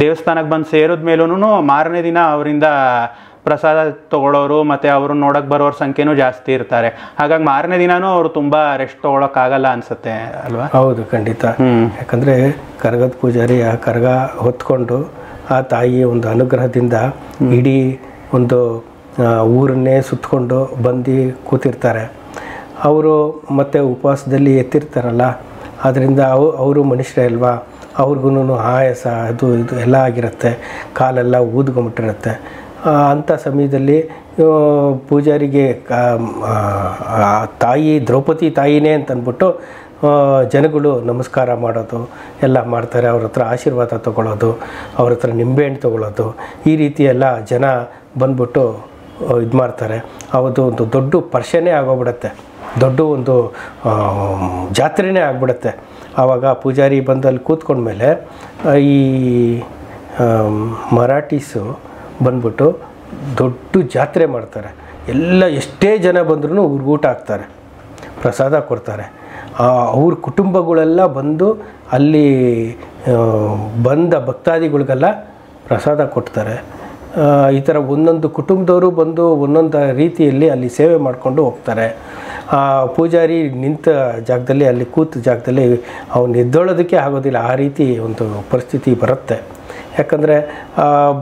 ದೇವಸ್ಥಾನಕ್ಕೆ ಬಂದು ಸೇರಿದ ಮೇಲೂ ಮಾರನೇ ದಿನ ಅವರಿಂದ ಪ್ರಸಾದ ತಗೊಳ್ಳೋರು ಮತ್ತು ಅವರು ನೋಡಕ್ಕೆ ಬರೋರ ಸಂಖ್ಯೆನೂ ಜಾಸ್ತಿ ಇರ್ತಾರೆ. ಹಾಗಾಗಿ ಮಾರನೇ ದಿನಾನೂ ಅವರು ತುಂಬ ರೆಸ್ಟ್ ತೊಗೊಳಕ್ಕಾಗಲ್ಲ ಅನ್ಸುತ್ತೆ ಅಲ್ವಾ? ಹೌದು, ಖಂಡಿತ. ಯಾಕಂದರೆ ಕರಗದ ಪೂಜಾರಿ ಆ ಕರಗ ಹೊತ್ಕೊಂಡು ಆ ತಾಯಿಯ ಒಂದು ಅನುಗ್ರಹದಿಂದ ಇಡೀ ಒಂದು ಊರನ್ನೇ ಸುತ್ತಕೊಂಡು ಬಂದು ಕೂತಿರ್ತಾರೆ. ಅವರು ಮತ್ತು ಉಪವಾಸದಲ್ಲಿ ಎತ್ತಿರ್ತಾರಲ್ಲ, ಆದ್ದರಿಂದ ಅವರು ಮನುಷ್ಯರೇ ಅಲ್ವಾ, ಅವ್ರಿಗೂ ಆಯಾಸ ಅದು ಇದು ಎಲ್ಲ ಆಗಿರುತ್ತೆ, ಕಾಲೆಲ್ಲ ಊದ್ಕೊಂಬಿಟ್ಟಿರುತ್ತೆ. ಅಂಥ ಸಮಯದಲ್ಲಿ ಪೂಜಾರಿಗೆ ತಾಯಿ ದ್ರೌಪದಿ ತಾಯಿನೇ ಅಂತಂದ್ಬಿಟ್ಟು ಜನಗಳು ನಮಸ್ಕಾರ ಮಾಡೋದು ಎಲ್ಲ ಮಾಡ್ತಾರೆ. ಅವ್ರ ಹತ್ರ ಆಶೀರ್ವಾದ ತೊಗೊಳ್ಳೋದು, ಅವ್ರ ಹತ್ರ ನಿಂಬೆಹಣ್ಣು ತೊಗೊಳ್ಳೋದು, ಈ ರೀತಿ ಎಲ್ಲ ಜನ ಬಂದ್ಬಿಟ್ಟು ಇದು ಮಾಡ್ತಾರೆ. ಅವತ್ತು ಒಂದು ದೊಡ್ಡ ಪರ್ಷನೇ ಆಗೋಗ್ಬಿಡುತ್ತೆ, ದೊಡ್ಡ ಒಂದು ಜಾತ್ರೆನೇ ಆಗಿಬಿಡುತ್ತೆ. ಆವಾಗ ಪೂಜಾರಿ ಬಂದು ಅಲ್ಲಿ ಕೂತ್ಕೊಂಡ್ಮೇಲೆ ಈ ಮರಾಠೀಸು ಬಂದ್ಬಿಟ್ಟು ದೊಡ್ಡ ಜಾತ್ರೆ ಮಾಡ್ತಾರೆ. ಎಲ್ಲ ಎಷ್ಟೇ ಜನ ಬಂದ್ರೂ ಅವ್ರಿಗೆ ಊಟ ಹಾಕ್ತಾರೆ, ಪ್ರಸಾದ ಕೊಡ್ತಾರೆ. ಅವ್ರ ಕುಟುಂಬಗಳೆಲ್ಲ ಬಂದು ಅಲ್ಲಿ ಬಂದ ಭಕ್ತಾದಿಗಳಿಗೆಲ್ಲ ಪ್ರಸಾದ ಕೊಡ್ತಾರೆ. ಈ ಥರ ಒಂದೊಂದು ಕುಟುಂಬದವರು ಬಂದು ಒಂದೊಂದು ರೀತಿಯಲ್ಲಿ ಅಲ್ಲಿ ಸೇವೆ ಮಾಡಿಕೊಂಡು ಹೋಗ್ತಾರೆ. ಪೂಜಾರಿ ನಿಂತ ಜಾಗದಲ್ಲಿ, ಅಲ್ಲಿ ಕೂತ ಜಾಗದಲ್ಲಿ ಅವನು ಎದ್ದೊಳೋದಕ್ಕೆ ಆಗೋದಿಲ್ಲ, ಆ ರೀತಿ ಒಂದು ಪರಿಸ್ಥಿತಿ ಬರುತ್ತೆ. ಯಾಕಂದರೆ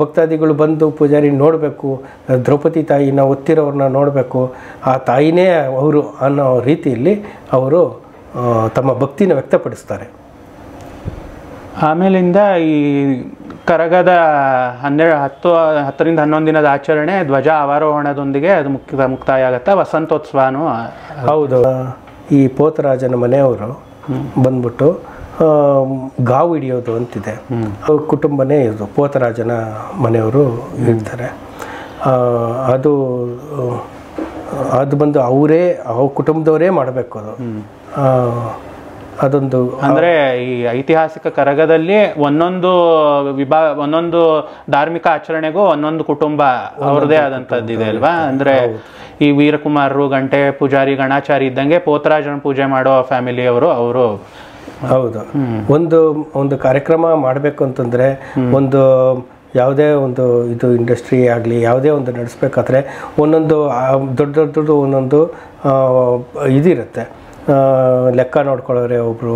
ಭಕ್ತಾದಿಗಳು ಬಂದು ಪೂಜಾರಿ ನೋಡಬೇಕು, ದ್ರೌಪದಿ ತಾಯಿನ ಒತ್ತಿರೋರನ್ನ ನೋಡಬೇಕು, ಆ ತಾಯಿನೇ ಅವರು ಅನ್ನೋ ರೀತಿಯಲ್ಲಿ ಅವರು ತಮ್ಮ ಭಕ್ತಿನ ವ್ಯಕ್ತಪಡಿಸ್ತಾರೆ. ಆಮೇಲಿಂದ ಈ ಕರಗದ 10ರಿಂದ 11 ದಿನದ ಆಚರಣೆ ಧ್ವಜ ಅವರೋಹಣದೊಂದಿಗೆ ಅದು ಮುಕ್ತಾಯ ಆಗುತ್ತೆ. ವಸಂತೋತ್ಸವನೂ ಹೌದು. ಈ ಪೋತರಾಜನ ಮನೆಯವರು ಬಂದ್ಬಿಟ್ಟು ಗಾವು ಹಿಡಿಯೋದು ಅಂತಿದೆ, ಕುಟುಂಬನೇ ಇದು, ಪೋತರಾಜನ ಮನೆಯವರು ಇರ್ತಾರೆ. ಅದು ಬಂದು ಅವರೇ ಕುಟುಂಬದವರೇ ಮಾಡಬೇಕು. ಅದೊಂದು ಅಂದ್ರೆ ಈ ಐತಿಹಾಸಿಕ ಕರಗದಲ್ಲಿ ಒಂದೊಂದು ಧಾರ್ಮಿಕ ಆಚರಣೆಗೂ ಒಂದೊಂದು ಕುಟುಂಬ ಅವ್ರದೇ ಆದಂತದ್ದಿದೆ ಅಲ್ವಾ? ಅಂದ್ರೆ ಈ ವೀರಕುಮಾರರು, ಗಂಟೆ ಪೂಜಾರಿ, ಗಣಾಚಾರಿ ಇದ್ದಂಗೆ ಪೋತರಾಜನ ಪೂಜೆ ಮಾಡೋ ಫ್ಯಾಮಿಲಿಯವರು ಅವರು. ಹೌದು. ಒಂದು ಕಾರ್ಯಕ್ರಮ ಮಾಡಬೇಕು ಅಂತಂದ್ರೆ, ಒಂದು ಯಾವುದೇ ಒಂದು ಇದು ಇಂಡಸ್ಟ್ರಿ ಆಗಲಿ ಯಾವುದೇ ಒಂದು ನಡೆಸ್ಬೇಕಾದ್ರೆ ಒಂದೊಂದು ದೊಡ್ಡ ಒಂದೊಂದು ಇದಿರುತ್ತೆ. ಲೆಕ್ಕ ನೋಡ್ಕೊಳ್ಳೋರೆ ಒಬ್ಬರು,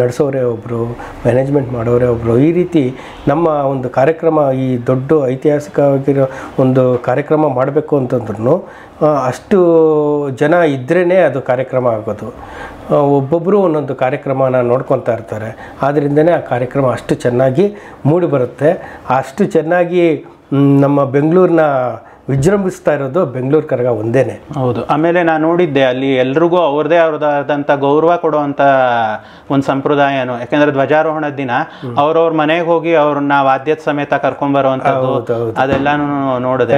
ನಡೆಸೋರೇ ಒಬ್ಬರು, ಮ್ಯಾನೇಜ್ಮೆಂಟ್ ಮಾಡೋರೇ ಒಬ್ಬರು. ಈ ರೀತಿ ನಮ್ಮ ಒಂದು ಕಾರ್ಯಕ್ರಮ, ಈ ದೊಡ್ಡ ಐತಿಹಾಸಿಕವಾಗಿರೋ ಒಂದು ಕಾರ್ಯಕ್ರಮ ಮಾಡಬೇಕು ಅಂತಂದ್ರೂ ಅಷ್ಟು ಜನ ಇದ್ರೇ ಅದು ಕಾರ್ಯಕ್ರಮ ಆಗೋದು. ಒಬ್ಬೊಬ್ಬರು ಒಂದೊಂದು ಕಾರ್ಯಕ್ರಮನ ನೋಡ್ಕೊತಾ ಇರ್ತಾರೆ. ಆದ್ದರಿಂದನೇ ಆ ಕಾರ್ಯಕ್ರಮ ಅಷ್ಟು ಚೆನ್ನಾಗಿ ಮೂಡಿ ಬರುತ್ತೆ. ಅಷ್ಟು ಚೆನ್ನಾಗಿ ನಮ್ಮ ಬೆಂಗಳೂರನ್ನ ವಿಜೃಂಭಿಸ್ತಾ ಇರೋದು ಬೆಂಗಳೂರು ಕರಗ ಒಂದೇನೆ. ಹೌದು. ಆಮೇಲೆ ನಾನು ನೋಡಿದ್ದೆ ಅಲ್ಲಿ ಎಲ್ರಿಗೂ ಅವ್ರದ್ದಾದಂಥ ಗೌರವ ಕೊಡುವಂಥ ಒಂದು ಸಂಪ್ರದಾಯನು. ಯಾಕೆಂದ್ರೆ ಧ್ವಜಾರೋಹಣದ ದಿನ ಅವ್ರವ್ರ ಮನೆಗೆ ಹೋಗಿ ಅವ್ರನ್ನ ವಾದ್ಯದ ಸಮೇತ ಕರ್ಕೊಂಡ್ಬರುವಂಥದ್ದು ಅದೆಲ್ಲಾನು ನೋಡಿದೆ.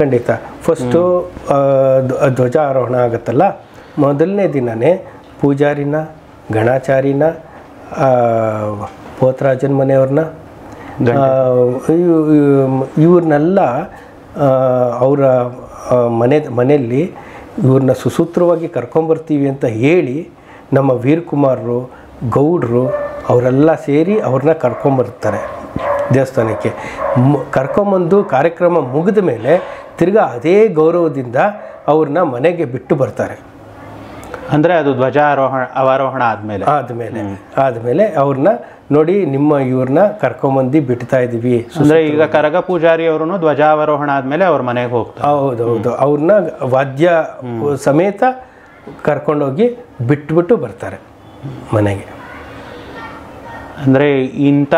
ಖಂಡಿತ. ಫಸ್ಟು ಧ್ವಜಾರೋಹಣ ಆಗುತ್ತಲ್ಲ, ಮೊದಲನೇ ದಿನನೇ ಪೂಜಾರಿನ, ಗಣಾಚಾರಿನ, ಪೋತರಾಜನ ಮನೆಯವ್ರನ್ನ, ಇವ್ರನ್ನೆಲ್ಲ ಅವರ ಮನೆಯಲ್ಲಿ ಇವ್ರನ್ನ ಸುಸೂತ್ರವಾಗಿ ಕರ್ಕೊಂಬರ್ತೀವಿ ಅಂತ ಹೇಳಿ ನಮ್ಮ ವೀರಕುಮಾರರು, ಗೌಡ್ರು ಅವರೆಲ್ಲ ಸೇರಿ ಅವ್ರನ್ನ ಕರ್ಕೊಂಬರ್ತಾರೆ ದೇವಸ್ಥಾನಕ್ಕೆ. ಕರ್ಕೊಂಬಂದು ಕಾರ್ಯಕ್ರಮ ಮುಗಿದ ಮೇಲೆ ತಿರ್ಗಾ ಅದೇ ಗೌರವದಿಂದ ಅವ್ರನ್ನ ಮನೆಗೆ ಬಿಟ್ಟು ಬರ್ತಾರೆ. ಅಂದರೆ ಅದು ಅವರೋಹಣ ಆದಮೇಲೆ ಅವ್ರನ್ನ ನೋಡಿ, ನಿಮ್ಮ ಇವ್ರನ್ನ ಕರ್ಕೊಂಬಂದು ಬಿಡ್ತಾ ಇದ್ದೀವಿ. ಅಂದರೆ ಈಗ ಕರಗ ಪೂಜಾರಿ ಅವರು ಧ್ವಜಾವರೋಹಣ ಆದಮೇಲೆ ಅವ್ರ ಮನೆಗೆ ಹೋಗ್ತಾರೆ. ಹೌದು. ಅವ್ರನ್ನ ವಾದ್ಯ ಸಮೇತ ಕರ್ಕೊಂಡೋಗಿ ಬಿಟ್ಬಿಟ್ಟು ಬರ್ತಾರೆ ಮನೆಗೆ. ಅಂದರೆ ಇಂಥ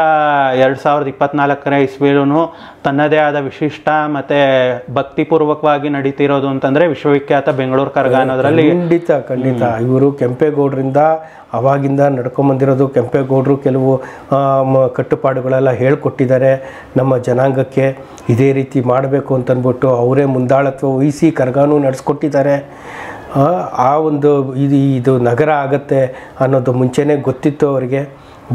2024ನೇ ಇಸ್ವಿಲೂ ತನ್ನದೇ ಆದ ವಿಶಿಷ್ಟ ಮತ್ತು ಭಕ್ತಿಪೂರ್ವಕವಾಗಿ ನಡೀತಿರೋದು ಅಂತಂದರೆ ವಿಶ್ವವಿಖ್ಯಾತ ಬೆಂಗಳೂರು ಕರಗ ಅನ್ನೋದರಲ್ಲಿ ಖಂಡಿತ. ಇವರು ಕೆಂಪೇಗೌಡರಿಂದ ಅವಾಗಿಂದ ನಡ್ಕೊಂಬಂದಿರೋದು. ಕೆಂಪೇಗೌಡರು ಕೆಲವು ಕಟ್ಟುಪಾಡುಗಳೆಲ್ಲ ಹೇಳ್ಕೊಟ್ಟಿದ್ದಾರೆ ನಮ್ಮ ಜನಾಂಗಕ್ಕೆ, ಇದೇ ರೀತಿ ಮಾಡಬೇಕು ಅಂತಂದ್ಬಿಟ್ಟು ಅವರೇ ಮುಂದಾಳತ್ವ ವಹಿಸಿ ಕರಗಾನೂ ನಡೆಸ್ಕೊಟ್ಟಿದ್ದಾರೆ. ಆ ಒಂದು ಇದು ನಗರ ಆಗತ್ತೆ ಅನ್ನೋದು ಮುಂಚೆನೇ ಗೊತ್ತಿತ್ತು ಅವರಿಗೆ.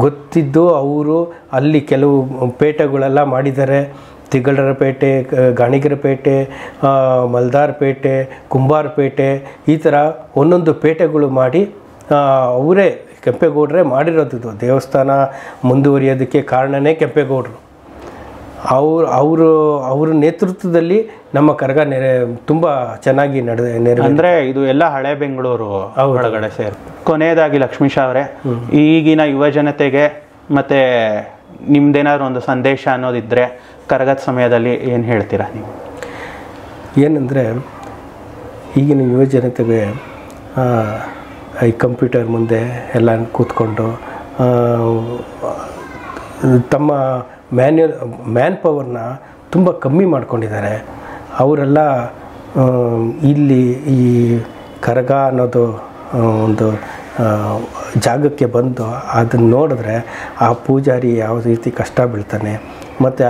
ಗೊತ್ತಿದ್ದು ಅವರು ಅಲ್ಲಿ ಕೆಲವು ಪೇಟೆಗಳೆಲ್ಲ ಮಾಡಿದ್ದಾರೆ. ತಿಗಳರಪೇಟೆ, ಗಾಣಿಗರಪೇಟೆ, ಮಲ್ದಾರ್ಪೇಟೆ, ಕುಂಬಾರಪೇಟೆ, ಈ ಥರ ಒಂದೊಂದು ಪೇಟೆಗಳು ಮಾಡಿ ಅವರೇ ಕೆಂಪೇಗೌಡರೇ ಮಾಡಿರೋದು. ದೇವಸ್ಥಾನ ಮುಂದುವರಿಯೋದಕ್ಕೆ ಕಾರಣನೇ ಕೆಂಪೇಗೌಡರು. ಅವ್ರ ನೇತೃತ್ವದಲ್ಲಿ ನಮ್ಮ ಕರಗ ತುಂಬ ಚೆನ್ನಾಗಿ ಅಂದರೆ ಇದು ಎಲ್ಲ ಹಳೆ ಬೆಂಗಳೂರು ಒಳಗಡೆ ಸೇರಿ. ಕೊನೆಯದಾಗಿ ಲಕ್ಷ್ಮೀಶ ಅವರೇ, ಈಗಿನ ಯುವ ಜನತೆಗೆ ಮತ್ತು ನಿಮ್ದೇನಾದ್ರು ಒಂದು ಸಂದೇಶ ಅನ್ನೋದಿದ್ದರೆ ಕರಗದ ಸಮಯದಲ್ಲಿ ಏನು ಹೇಳ್ತೀರಾ ನೀವು? ಏನಂದರೆ ಈಗಿನ ಯುವ ಜನತೆಗೆ ಈ ಕಂಪ್ಯೂಟರ್ ಮುಂದೆ ಎಲ್ಲ ಕೂತ್ಕೊಂಡು ತಮ್ಮ ಮ್ಯಾನ್ ಪವರ್ನ ತುಂಬ ಕಮ್ಮಿ ಮಾಡ್ಕೊಂಡಿದ್ದಾರೆ. ಅವರೆಲ್ಲ ಇಲ್ಲಿ ಈ ಕರಗ ಅನ್ನೋದು ಒಂದು ಜಾಗಕ್ಕೆ ಬಂದು ಅದನ್ನು ನೋಡಿದ್ರೆ ಆ ಪೂಜಾರಿ ಯಾವ ರೀತಿ ಕಷ್ಟ ಬೀಳ್ತಾನೆ, ಮತ್ತು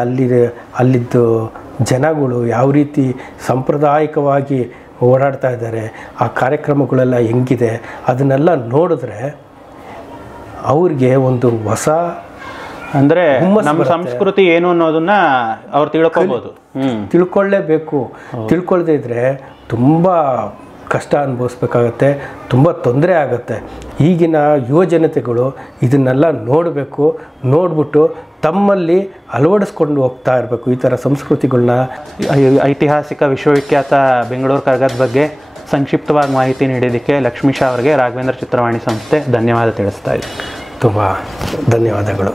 ಅಲ್ಲಿದ್ದು ಜನಗಳು ಯಾವ ರೀತಿ ಸಾಂಪ್ರದಾಯಿಕವಾಗಿ ಓಡಾಡ್ತಾ ಇದ್ದಾರೆ, ಆ ಕಾರ್ಯಕ್ರಮಗಳೆಲ್ಲ ಹೆಂಗಿದೆ, ಅದನ್ನೆಲ್ಲ ನೋಡಿದ್ರೆ ಅವ್ರಿಗೆ ಒಂದು ಹೊಸ ಅಂದರೆ ನಮ್ಮ ಸಂಸ್ಕೃತಿ ಏನು ಅನ್ನೋದನ್ನ ಅವ್ರು ತಿಳ್ಕೊಳ್ಳೇಬೇಕು. ತಿಳ್ಕೊಳ್ದೇ ಇದ್ರೆ ತುಂಬ ಕಷ್ಟ ಅನುಭವಿಸ್ಬೇಕಾಗತ್ತೆ, ತುಂಬ ತೊಂದರೆ ಆಗುತ್ತೆ. ಈಗಿನ ಯುವ ಜನತೆಗಳು ಇದನ್ನೆಲ್ಲ ನೋಡಬೇಕು, ನೋಡ್ಬಿಟ್ಟು ತಮ್ಮಲ್ಲಿ ಅಳವಡಿಸ್ಕೊಂಡು ಹೋಗ್ತಾ ಇರಬೇಕು ಈ ಥರ ಸಂಸ್ಕೃತಿಗಳನ್ನ. ಐತಿಹಾಸಿಕ ವಿಶ್ವವಿಖ್ಯಾತ ಬೆಂಗಳೂರು ಕರಗದ ಬಗ್ಗೆ ಸಂಕ್ಷಿಪ್ತವಾಗಿ ಮಾಹಿತಿ ನೀಡಿದ್ದಕ್ಕೆ ಲಕ್ಷ್ಮೀಶ ಅವರಿಗೆ ರಾಘವೇಂದ್ರ ಚಿತ್ರವಾಣಿ ಸಂಸ್ಥೆ ಧನ್ಯವಾದ ತಿಳಿಸ್ತಾ ಇದೆ. ತುಂಬ ಧನ್ಯವಾದಗಳು.